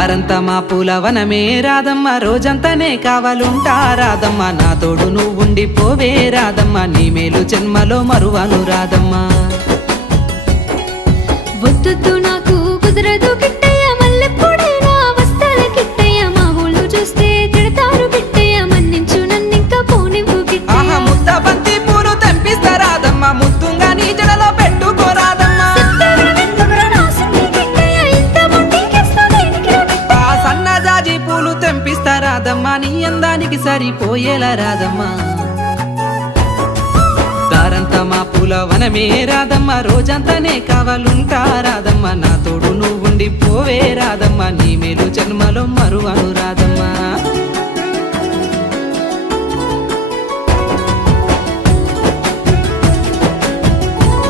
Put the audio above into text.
దారంతా మా పూలవనమే రాధమ్మ, రోజంతానే కావాలుంటా రాధమ్మ, నా తోడు నువ్వుండి పోవే రాధమ్మ, నీ మేలు జన్మలో మరువను రాధమ్మ. వద్దు నాకు కుదరదు కిట్టయ్య, మల్లెప్పుడైనా వస్తాల కిట్టయ్య, మా ఊళ్ళు చూస్తే తిడతారు కిట్టయ్య, మన్నించు నన్నింకా పోనివ్వు కిట్టయ్య. ముద్ద బంతి పూలు తెంపిస్తా రాధమ్మ, ముద్దుంగా నీ జడలో పెట్టుకో రాధమ్మ. సన్నజాజి పూలు తెంపిస్తా రాధమ్మ, నీ అందానికి సరిపోయేలా రాధమ్మ. దారంతా మా పూలవనమే రాధమ్మ, రోజంతానే కావాలుంటా రాధమ్మ, నా తోడు నువ్వుండి పోవే రాధమ్మ, నీ మేలు జన్మలో మరువను రాధమ్మ.